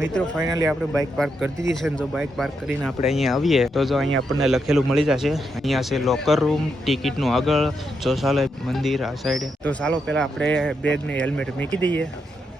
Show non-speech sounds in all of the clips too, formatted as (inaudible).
મિત્રો ફાઇનલી આપણે bike park કરી દીધી છે જો બાઇક પાર્ક કરીને આપણે અહીંયા આવીએ, તો જો અહીંયા આપણને લખેલું મળી જશે. અહીંયા છે લોકર રૂમ ટિકિટનું આગળ ચોસાલય મંદિર આ સાઈડે તો ચાલો પહેલાં આપણે બેગને હેલ્મેટ મૂકી દઈએ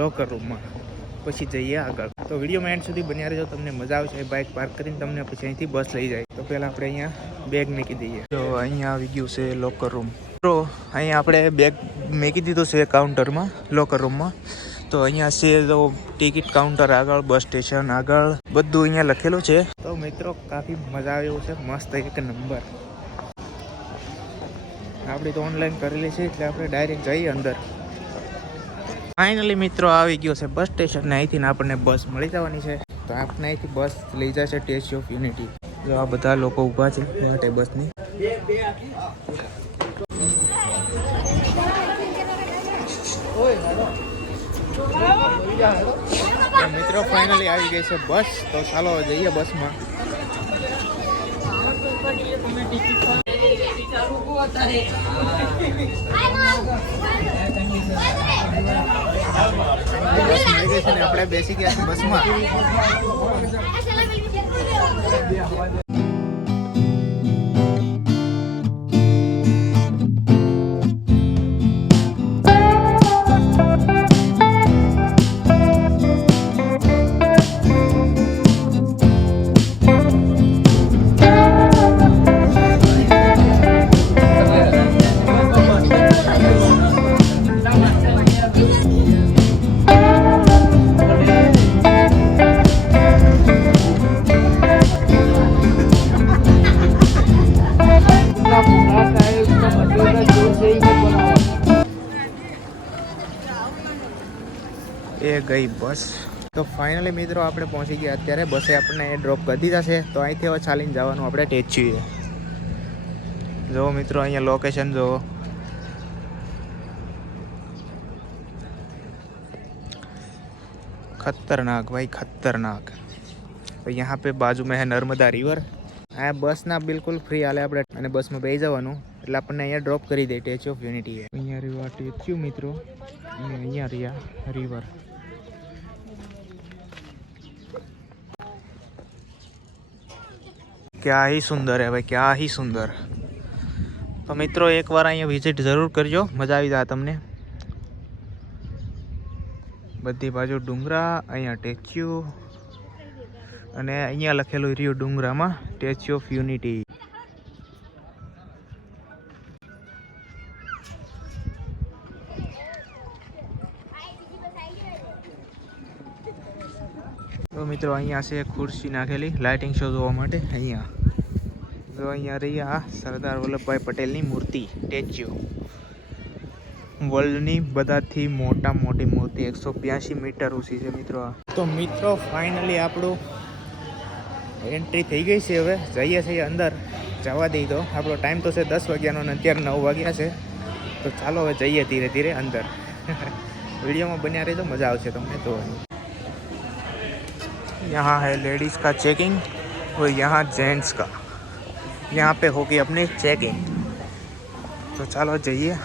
લોકર રૂમમાં પછી જઈએ આગળ. તો વિડીયોમાં એન્ડ સુધી બન્યા રહેજો, તમને મજા આવશે બાઇક પાર્ક કરીને તમને પછી અહીંથી બસ લઈ જાય. તો પહેલાં આપણે અહીંયા બેગ મૂકી દઈએ. તો અહીંયા આવી ગયું છે લોકર રૂમ તો અહીંયા આપણે બેગ મૂકી દીધું છે કાઉન્ટરમાં લોકર રૂમમાં તો અહીંયા છે તો ટિકિટ કાઉન્ટર આગળ બસ સ્ટેશન આગળ. બધું અહીંયા લખેલું છે. તો મિત્રો, કાફી મજા આવે એવું છે. મસ્ત એક નંબર આપણી તો ઓનલાઈન કરેલી છે એટલે આપણે ડાયરેક્ટ જઈએ અંદર. ફાઇનલી મિત્રો, આવી ગયો છે બસ સ્ટેશન ને અહીંથી આપણને બસ મળી જવાની છે. તો આપણે અહીંથી બસ લઈ જશે ટેસ્ટ ઓફ યુનિટી જો આ બધા લોકો ઊભા છે માટે બસની તો મિત્રો ફાઇનલી આવી ગઈ છે બસ. તો ચાલો જઈએ બસમાં. આપણે બેસી ગયા છે બસમાં. ગઈ બસ તો ફાઇનલી મિત્રો આપણે પહોંચી ગયા અત્યારે બસે આપણને ડ્રોપ કરી દીધા છે તો અહીંથી હવે ચાલીને જવાનું આપણે ટેચ્યુએ જુઓ મિત્રો અહીંયા લોકેશન જુઓ खतरनाक भाई खतरनाक तो यहाँ पे बाजू में है नर्मदा रिवर આ બસના બિલકુલ ફ્રી હાલે આપણે અને બસમાં બેસી જવાનું એટલે આપણને અહીંયા ડ્રોપ કરી દે ટેચ્યુ ઓફ યુનિટી અહીંયા રીવા ટેચ્યુ મિત્રો અને અહીંયા રહ્યા રિવર ક્યાં હી સુંદર હે ભાઈ, ક્યા હી સુંદર. તો મિત્રો, એકવાર અહીંયા વિઝિટ જરૂર કરજો, મજા આવી જાય તમને. બધી બાજુ ડુંગરા, અહીંયા ટેચ્યુ. અને અહીંયા લખેલું રહ્યું ડુંગરામાં સ્ટેચ્યુ ઓફ યુનિટી. તો મિત્રો અહીંયા છે ખુરશી નાખેલી લાઇટિંગ શો જોવા માટે અહીંયા. જો અહીંયા રહી આ સરદાર વલ્લભભાઈ પટેલની મૂર્તિ સ્ટેચ્યુ વર્લ્ડની બધાથી મોટા મોટી મૂર્તિ, એકસો બ્યાસી મીટર ઊંચી છે મિત્રો આ. તો મિત્રો ફાઇનલી આપણું એન્ટ્રી થઈ ગઈ છે હવે. જઈએ છીએ અંદર, જવા દઈ દો આપણો ટાઈમ તો છે દસ વાગ્યાનો અને અત્યારે નવ વાગ્યા છે. તો ચાલો હવે જઈએ ધીરે ધીરે અંદર. (laughs) વિડીયોમાં બન્યા રહેજો, મજા આવશે તમને જોવાની. यहाँ है लेडीज़ का चेकिंग और यहाँ जेंट्स का यहाँ पे होगी अपनी चेकिंग तो चलो जाइए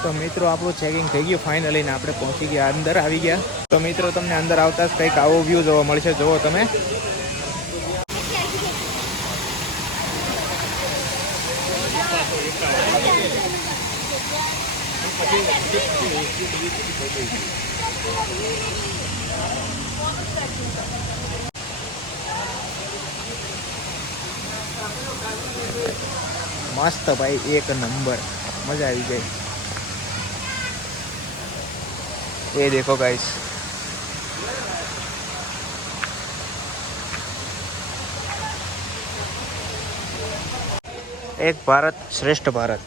તો મિત્રો આપણું ચેકિંગ થઈ ગયું ફાઇનલી ને આપણે પહોંચી ગયા અંદર આવી ગયા તો મિત્રો તમને અંદર આવતા જ કંઈક આવો વ્યૂ જોવા મળશે જુઓ તમે મસ્ત ભાઈ, એક નંબર. મજા આવી જાય એ દેખો ગાઈસ એક ભારત શ્રેષ્ઠ ભારત.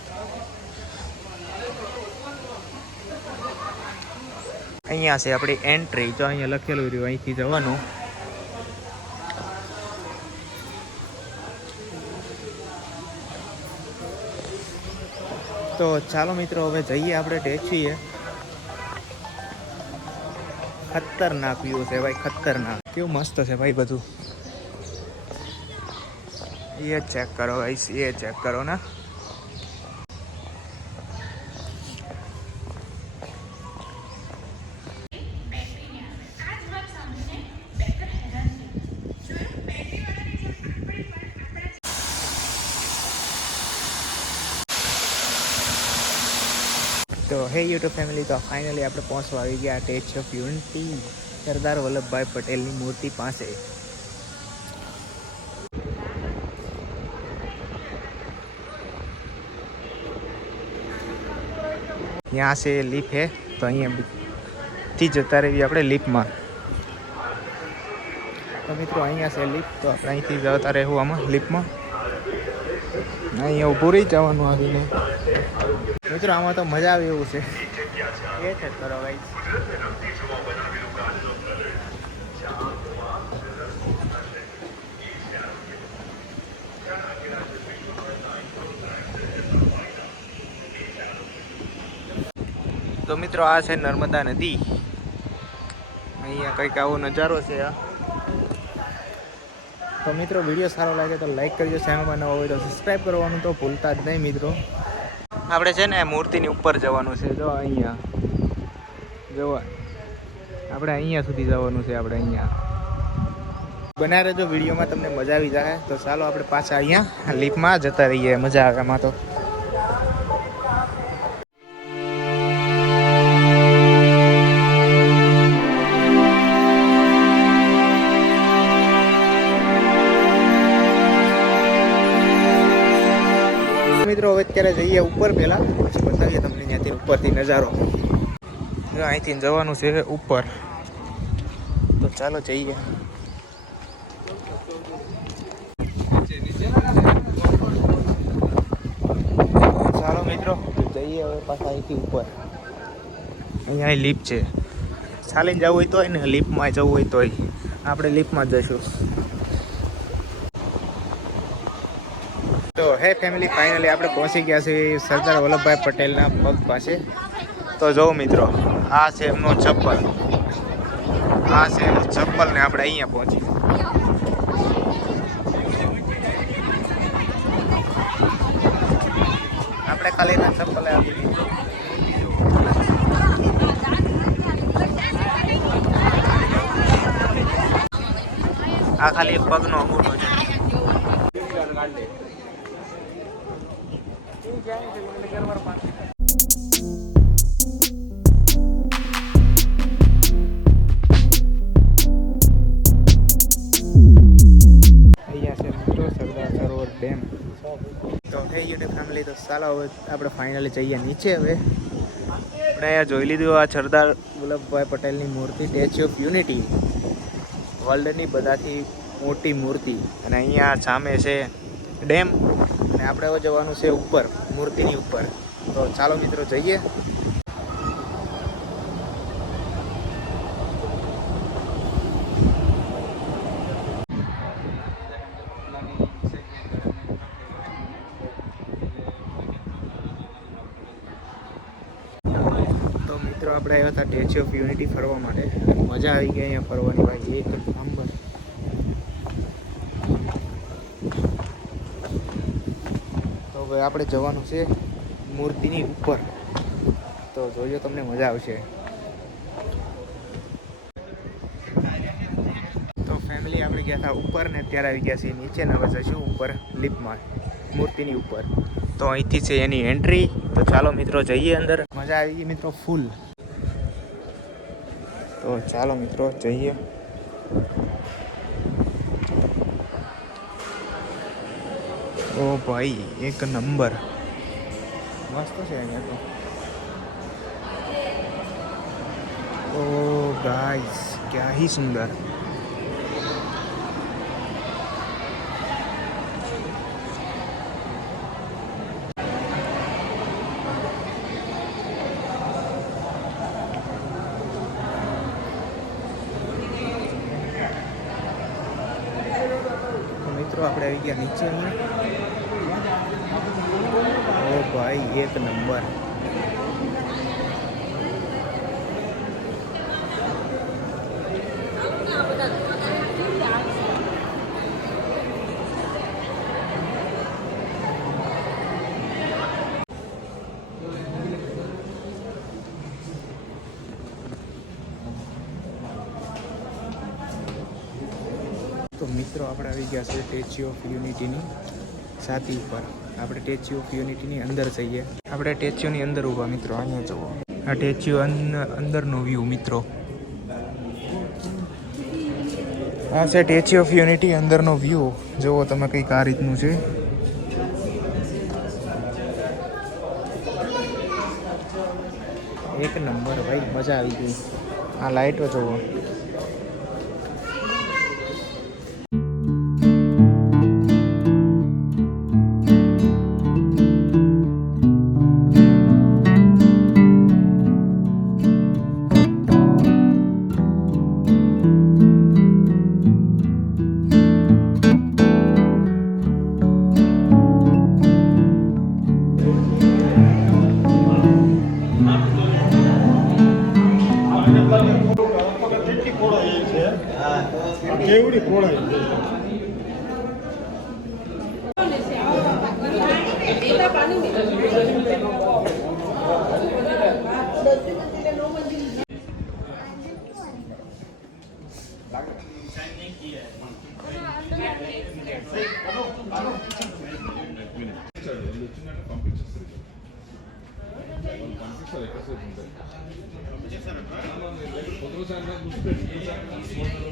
અહીંયા છે આપણી એન્ટ્રી તો અહીંયા લખેલું રહ્યું, અહીંથી જવાનું. તો ચાલો મિત્રો, હવે જઈએ આપણે ટેચીએ. ખતરનાક વ્યૂ છે ભાઈ, ખતરનાક. કેવું મસ્ત છે ભાઈ બધું. એ ચેક કરો ભાઈ, એ ચેક કરો ને. તો હે યુટ્યુબ ફેમિલી, તો ફાઇનલી આપણે પહોંચવા આવી ગયા ટેચ ઓફ યુનિટી. સરદાર વલ્લભભાઈ પટેલની મૂર્તિ પાસે. ત્યાં છે લીફ હે, તો અહીંયા થી જતા રહેવી આપણે લીફમાં તો મિત્રો અહીંયા છે લીફ તો આપણે અહીંથી જતા રહેવું આમાં લીફમાં અહીંયા ઊભું રહી જવાનું આવીને. મિત્રો આમાં તો મજા આવે એવું છે. એ છે કરો ભાઈ. તો મિત્રો આ છે નર્મદા નદી. અહીંયા કંઈક આવો નજારો છે આ. તો મિત્રો વીડિયો સારો લાગે તો લાઈક કરજો. ચેનલમાં નવો હોય તો સબસ્ક્રાઈબ કરવાનું તો ભૂલતા જ નહીં મિત્રો. આપણે છે ને મૂર્તિની ઉપર જવાનું છે. જો અહીંયા. જોવા આપણે અહીંયા સુધી જવાનું છે, આપણે અહીંયા. બના રહેજો, વિડીયોમાં તમને મજા આવી જાય તો ચાલો, આપણે પાછા અહીંયા લીપમાં જતા રહીએ. મજા આવે એમાં તો. અત્યારે જઈએ ઉપર પહેલાં, પછી બતાવીએ તમને ત્યાંથી ઉપરથી નજારો. અહીંથી જવાનું છે ઉપર. તો ચાલો જઈએ. ચાલો મિત્રો, જઈએ હવે પાછા અહીંથી ઉપર. અહીંયા લીપ છે. ચાલીને જવું હોય તોય ને લીપમાં જવું હોય તોય. આપણે લીપમાં જઈશું. તો હે ફેમિલી ફાઇનલી આપણે પહોંચી ગયા છીએ સરદાર વલ્લભભાઈ પટેલના પગ પાસે. તો જો મિત્રો, આ છે એમનો ચપ્પલ. આ છે એમનું ચપ્પલ ને આપણે અહીંયા પહોંચી. આપણે ખાલી ના ચપ્પલ આપી આ ખાલી પગનો અંગૂઠો છે અહીંયા છે મિત્રો સરદાર સરોવર ડેમ તો હે યુનિટ ફેમિલી તો ચાલો હવે આપણે ફાઇનલી જઈએ નીચે હવે. આપણે અહીંયા જોઈ લીધું આ સરદાર વલ્લભભાઈ પટેલની મૂર્તિ સ્ટેચ્યુ ઓફ યુનિટી વર્લ્ડની બધાથી મોટી મૂર્તિ. અને અહીંયા સામે છે ડેમ. અને આપણે હવે જવાનું છે ઉપર. મૂર્તિની ઉપર. તો ચાલો મિત્રો જઈએ. તો મિત્રો, આપણે આવ્યા હતા સ્ટેચ્યુ ઓફ યુનિટી ફરવા માટે. મજા આવી ગઈ અહીંયા ફરવાની. ભાઈ, એક નંબર તો હવે આપણે જવાનું છે મૂર્તિની ઉપર. તો જોજો તમને મજા આવશે. તો ફેમિલી આપણે ગયા હતા ઉપર ને અત્યારે આવી ગયા છીએ નીચે ને હવે જઈશું ઉપર લિફ્ટમાં, મૂર્તિની ઉપર. તો અહીંથી છે એની એન્ટ્રી તો ચાલો મિત્રો જઈએ અંદર. મજા આવી ગઈ મિત્રો ફૂલ તો ચાલો મિત્રો જઈએ. ઓ ભાઈ, એક નંબર. મસ્ત છે અહીંયા તો. ઓ ગાઈસ ક્યાં હી સુંદર મિત્રો, આપણે આવી ગયા નીચે અહીંયા. ઓ ભાઈ એક નંબર તો મિત્રો આપણે આવી ગયા છે સ્ટેચ્યુ ઓફ યુનિટીની છાતી ઉપર આપણે સ્ટેચ્યુ ઓફ યુનિટીની અંદર જઈએ. આપણે સ્ટેચ્યુની અંદર ઊભા મિત્રો, અહીંયા જુઓ. આ સ્ટેચ્યુ અંદરનો વ્યૂ મિત્રો. આ છે સ્ટેચ્યુ ઓફ યુનિટી, અંદરનો વ્યૂ જુઓ તમે કંઈક આ રીતનું છે. એક નંબર ભાઈ, મજા આવી ગઈ. આ લાઈટો જુઓ. దేవుడి కూడా పంపించేస్తారు ఎక్కడ సార్ పొద్దు సార్ గుర్తు పెట్టుకుంటారు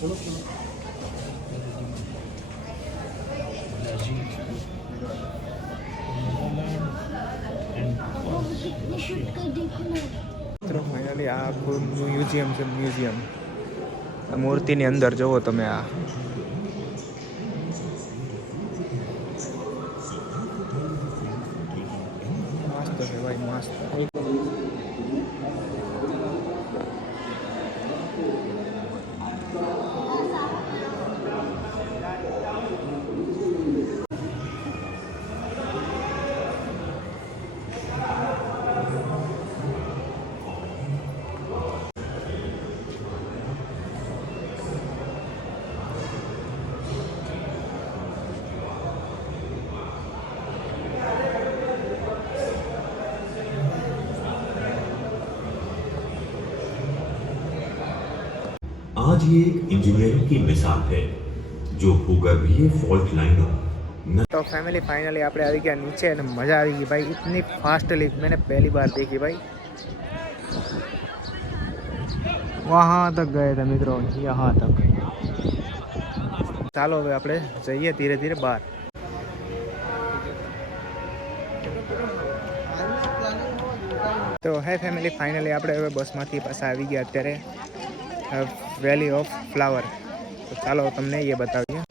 છે મિત્રો ફાઇનલી આ આખું મ્યુઝિયમ છે મ્યુઝિયમ આ મૂર્તિની અંદર જુઓ તમે આ મસ્ત છે ભાઈ મસ્ત आज ये एक इंजीनियरिंग की मिसाल है जो भूगर्भीय फॉल्ट लाइनों तो फैमिली फाइनली આપણે આવી ગયા નીચે અને મજા આવી ગઈ ભાઈ इतनी फास्ट लिफ्ट मैंने पहली बार देखी भाई वहाँ तक गए थे मित्रों यहाँ तक ચાલો હવે આપણે જઈએ ધીરે ધીરે બહાર તો હે ફેમિલી ફાઇનલી આપણે હવે બસમાંથી પાછા આવી ગયા અત્યારે વેલી ઓફ ફ્લાવર તો ચાલો તમને એ બતાવીએ.